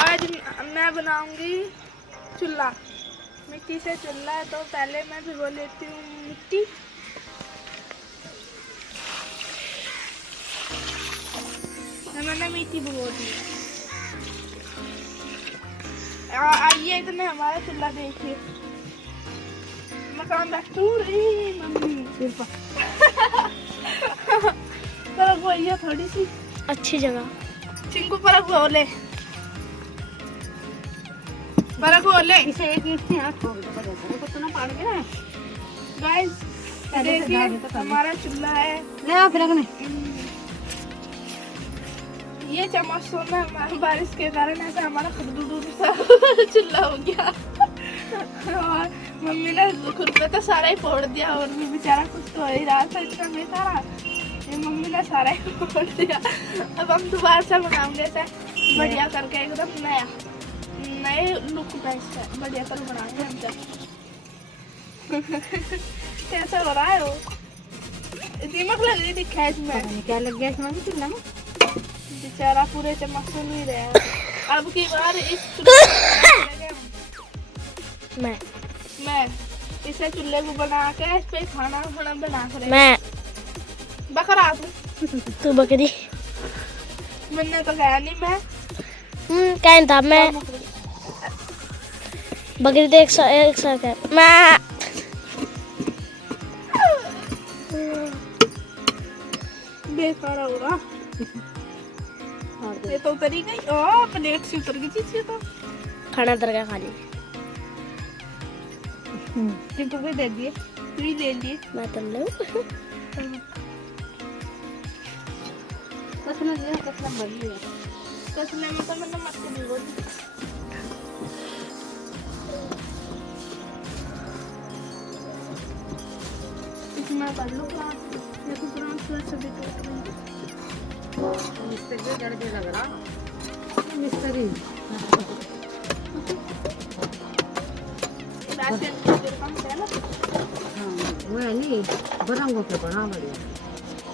आज मैं बनाऊंगी चूल्हा। मिट्टी से चूल्हा है तो पहले मैं भिगो लेती हूँ मिट्टी। मैंने मिट्टी भिगो दी है। आइए इतने हमारा चूल्हा देखिए। मैं काम बैठू रही मम्मी सिर्फ पर वही है थोड़ी सी अच्छी जगह। चिंकू पर बोले इसे एक ईंट से हाथ छोड़ दो, तो तो ना पाड़ गया। गाइस देखिए हमारा चूल्हा है। ले आओ फिर अगने। ये चम्मच सोना हमारी बारिश के कारण ऐसा हमारा खुदबुदू सा चूल्हा हो गया। और मम्मी ने खुद पे तो सारा ही फोड़ दिया और भी बेचारा कुछ तो ही रहा था इतना नहीं सारा। ये मम्मी ने सारा ही फोड़ दिया। अब हम दोबारा से बनाएंगे ऐसे बढ़िया करके एकदम नया नए लुक बेस्ट है बढ़िया कर बनाएंगे हम सब। कैसा हो रहा है वो? दीमक लग रही थी खैज में। क्या लग गया इसमें चूल्हा में? बेचारा पूरे चम्मच सुन ही रहा है। अब की बार इस मैं इसे चूल्हे को बना के इस पे खाना बना कर मैं बकरा तू बकरी। मैंने तो कहा नहीं मैं कहन था मैं बकरी तो एक साथ है। मैं बेकार होगा। ये तो उतरी गई। ओ प्लेट से उतर गई थी तो खाना तर गया खाली। चिंटू को दे दिए तू ही ले लिए। मैं तर लूं। कसना दिया कसना बड़ी है। कसने में तो मैंने मक्खी भिगो दी। इसमें कर लो प्रांत। ये तो प्रांत से भी मिस्त्री जड़ के लग रहा मिस्त्री। राशन का कम है ना। हाँ वो है नहीं बरंगों के बना बढ़िया।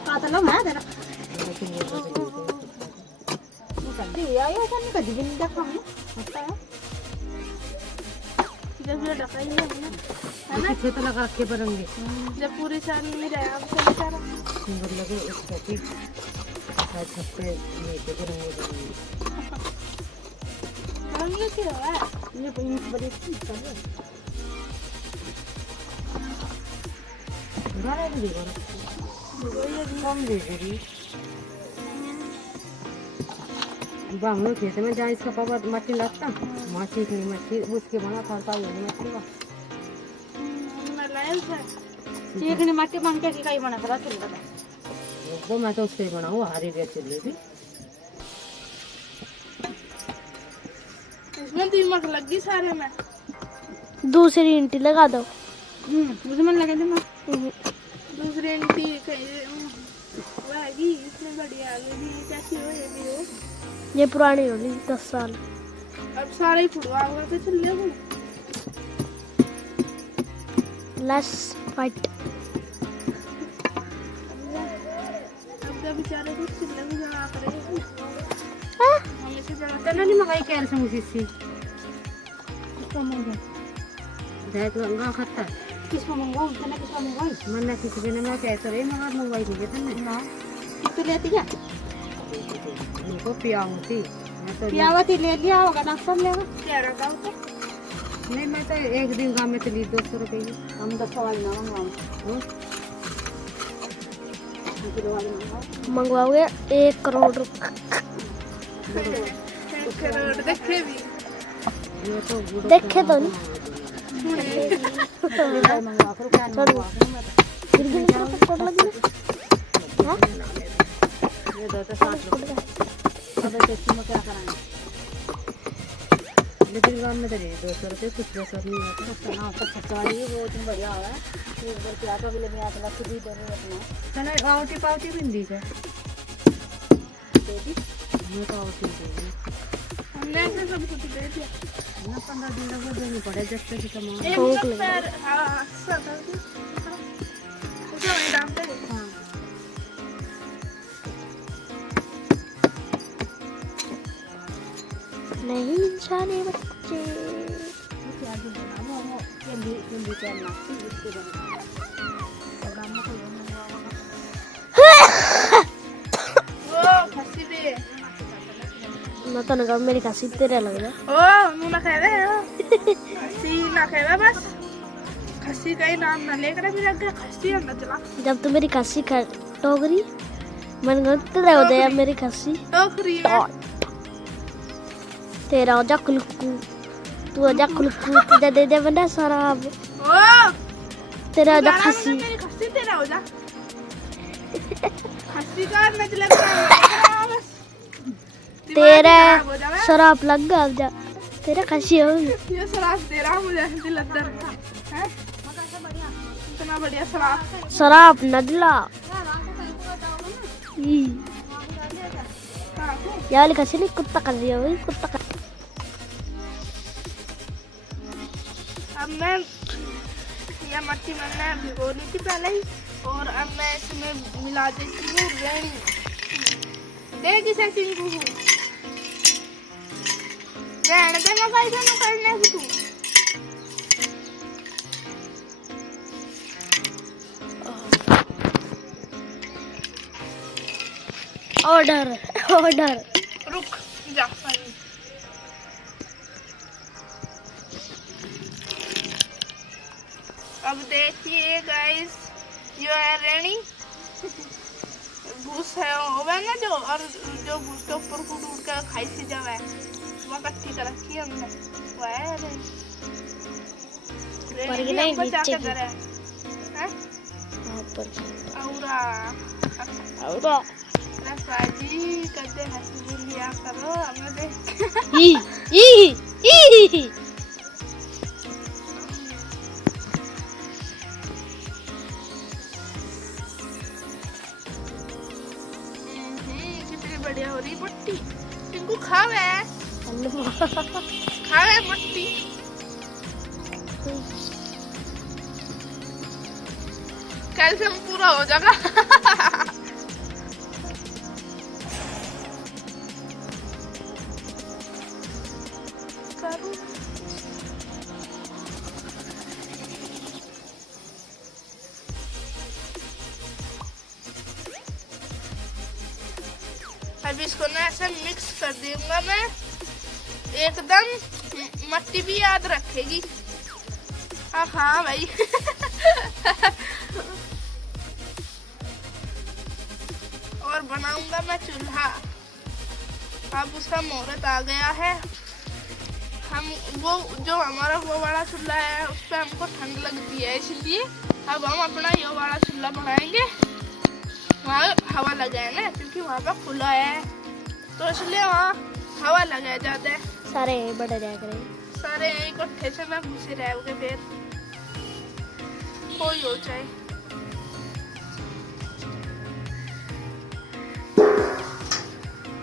कातला मैं तेरा कभी आया था नहीं कभी भी नहीं देखा हमने। अच्छा है जब ये ढकाई है हमने है ना पीछे तो लगा रखे बरंगे जब पूरी साल नहीं रहा अब तो बेचारा सुंदर लगे एक कॉपी छप्पे नीचे बरंगे रंग की हो है। ये इंच बड़ी सी चल रही गाना भी देखो ये कम दे रही बांगलो खेत में जहाँ इसका पापा मट्टी लगता माची इतनी मट्टी उसके बना था ये मट्टी का मैं लायल था चीकनी मट्टी मांग के कहीं बना करा चल रहा वो मैं तो उससे ही बनाऊँ हरी भी चल रही इसमें दीमक लग गई सारे में। दूसरी ईंटी लगा दो। उसमें लगा दे मैं दूसरी इंटी वागी इसमें बढ़िया आ गई कैसी हो ये भी हो। ये पुरानी होगी 10 साल। अब सारे ही फुटवा हुआ तो चल ले लेट्स फाइट। अब तो बेचारे को चिल्ले में जमा करेंगे हम इसे जमा चलो नहीं मगाई कैल से मुझे सी इसको मंगो जाए तो गाँव खाता किसको मंगो तने किसको मंगो मन ना किसी ने मैं कैसे रे मगर मंगवाई थी तने ना तो लेती है उनको पियाऊंगी मैं तो पियावती ले लिया होगा ना सब लेगा क्या रखा होगा। नहीं मैं तो एक दिन गाँव में तो ली 200 रुपये की हम 10 वाली ना मंगवाओ किलो वाली मंगवाओ मंगवाओगे 1 करोड़ रुपए। 1 करोड़ देखे भी ये तो देखे तो नहीं। मंगवा करो क्या मंगवा फिर भी कर लगी हां ये 260 रुपए। अब इसमें में क्या कराएंगे लेकिन गाँव में तो 200 रुपये कुछ 200 नहीं होता ना तो खर्चाई वो इतनी बढ़िया है एक बार क्या तो भी लेने आता लग भी देने अपना चलो आवटी पावटी भी दी है दे दी मैं तो आवटी दे दी हमने ऐसे सब कुछ दे दिया ना 15 दिन लगे देनी पड़े जब तक कमाओ एक भूख तो लगी। पैर हां सब तो दाम पे हाँ नहीं सारे बच्चे ओ खस्सी दे मैं तो नगा मेरी खांसी तेरे लग रहा ओ मुंह ना खावे खस्सी ना खावे बस खस्सी का ही नाम ना लेकर फिर आगे खस्सी हम चला जब तू मेरी खांसी खा टोकरी मन गलत हो गया मेरी खांसी टोकरी में तेरा हो जा कुलकू तू हो जा कुलकू तुझे दे दे बंदा शराब ओ तेरा हो जा गाना खांसी मेरी खस्सी तेरा हो जा खस्सी का मतलब क्या बस तेरा शराब लग गया अब जा तेरा खांसी हो गई ये शराब दे रहा मुझे दिल अंदर है इतना बढ़िया शराब शराब नडला यार वाली खांसी नहीं कुत्ता कर दिया वही कुत्ता कर अब मैं ये मट्टी मैंने भिगो ली थी पहले ही और अब मैं इसमें मिला देती हूँ रेड़ी दे किसे चिंकू को रहने दे मैं कैसे न करने की तू ऑर्डर ऑर्डर रुक जा सही अब देखिए गाइस ये है रेणी भूस है होगा ना जो और जो भूस के ऊपर को उड़ कर खाई सी जब है वो कच्ची कर रखी है हमने वो है रेणी नहीं बचा के नीचे दे रहा है औरा औरा पाजी कहते हंसी लिया करो हमें देख ई ई कितनी बढ़िया हो रही मट्टी टिंकू खावे खावे मट्टी कैल्शियम पूरा हो जाएगा अब इसको ना ऐसे मिक्स कर दूंगा मैं एकदम मट्टी भी याद रखेगी हाँ भाई और बनाऊंगा मैं चूल्हा अब उसका मुहूर्त आ गया है हम वो जो हमारा वो वाला चूल्हा है उस पर हमको ठंड लगती है इसलिए अब हम अपना ये वाला चूल्हा बनाएंगे वहाँ हवा लगा है ना क्योंकि वहाँ पे खुला है तो इसलिए वहाँ हवा लगा जाता है सारे बड़े रह गए सारे इकट्ठे से मैं घुसे रहोगे फिर कोई हो जाए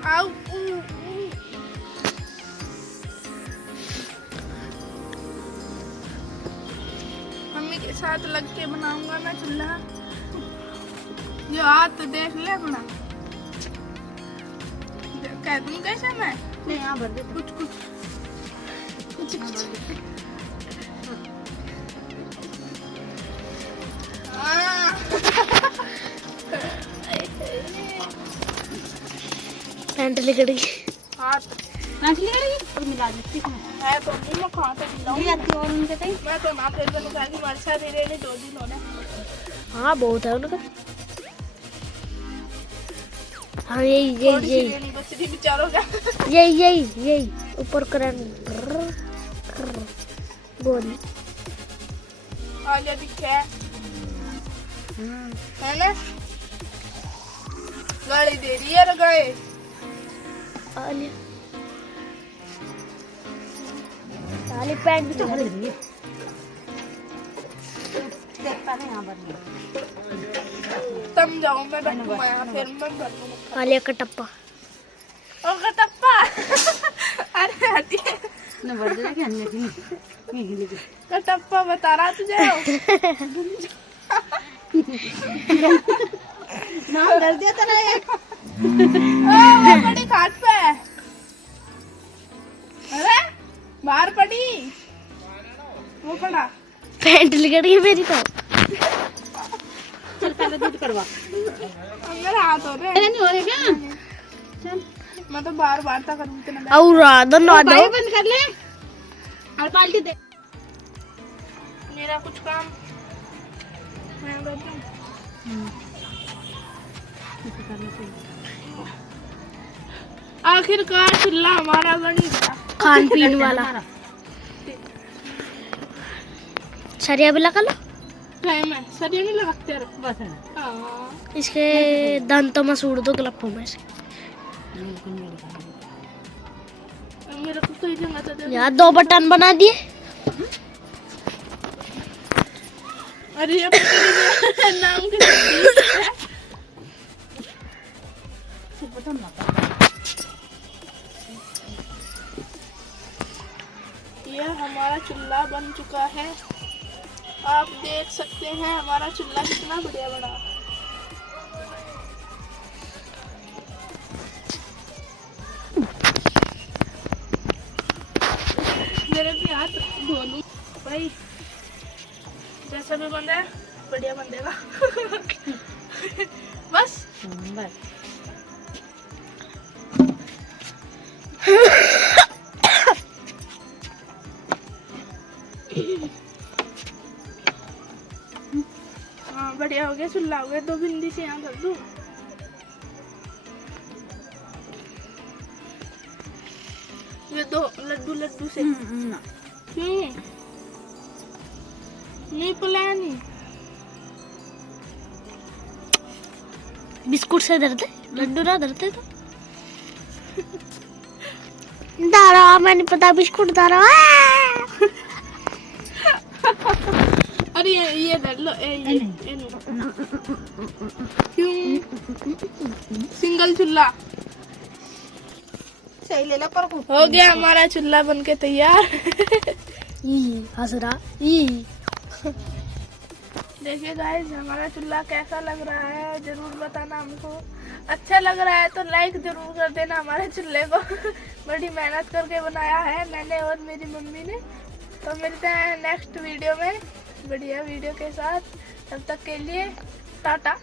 आओ मम्मी के साथ लग के बनाऊंगा मैं चूल्हा जो हाथ देख ले अपना कह दूं कैसे मैं नहीं यहाँ भर दे कुछ कुछ पैंट लिगड़ गई हाथ नाचली करेगी और मिला देती हूँ है तो नहीं मैं कहाँ तक मिलाऊं ये आती और उनके कहीं मैं तो ना फिर मैंने कहा कि हमारे साथ ही रहने 2 दिन होने हाँ बहुत है उनका हाँ यही रहनी बच्ची बेचारों का यही ऊपर करंट गोली आलिया दिखे है ना गाड़ी दे रही है गए आलिया साली पैंट भी तो भर दिए देखता नहीं यहाँ भर तम जाऊं मैं बैठूंगा यहाँ फिर मैं भरूंगा आलिया का टप्पा और कटप्पा अरे हटी न भर देना कि अन्य कटप्पा बता रहा तुझे नाम डर दिया तेरा एक वो बड़ी खाट पे है पैंट लिगड़ गई मेरी तो। चल पहले दूध करवा। मेरा हाथ हो रहा है। नहीं हो रहे क्या? चल मैं तो बार बार तक करूँ इतना। और दो ना दो। पाइप बंद कर ले और बाल्टी दे। मेरा कुछ काम मैं कर दूँ। आखिरकार चूल्हा हमारा बन गया। खान पीन वाला सरिया भी लगा लो। टाइम है सरिया नहीं लगाते यार। बस है। हाँ इसके दांतों में सूड़ दो गलप्पों में से। मेरे को कोई जगह तो दे। यार 2 बटन बना दिए। अरे ये नाम के ये हमारा चूल्हा बन चुका है। आप देख सकते हैं हमारा चूल्हा कितना बढ़िया बना। मेरे भी हाथ धो लूं भाई। जैसा भी बन रहा है बढ़िया बन देगा। बस बस हाँ बढ़िया हो गया। चूल्हा हो गया। 2 बिंदी से यहाँ कर दूँ। ये 2 लड्डू लड्डू से क्यों नहीं पुलानी? बिस्कुट से धरते लड्डू ना धरते तो। दारा मैंने पता बिस्कुट दारा। अरे ये धर लो। ये क्यों सिंगल चूल्हा सही ले ला पर हो गया हमारा चूल्हा बनके तैयार। हंसरा देखिए गाइस हमारा चूल्हा कैसा लग रहा है जरूर बताना हमको। अच्छा लग रहा है तो लाइक जरूर कर देना। हमारे चूल्हे को बड़ी मेहनत करके बनाया है मैंने और मेरी मम्मी ने। तो मिलते हैं नेक्स्ट वीडियो में बढ़िया वीडियो के साथ। तब तक के लिए टाटा।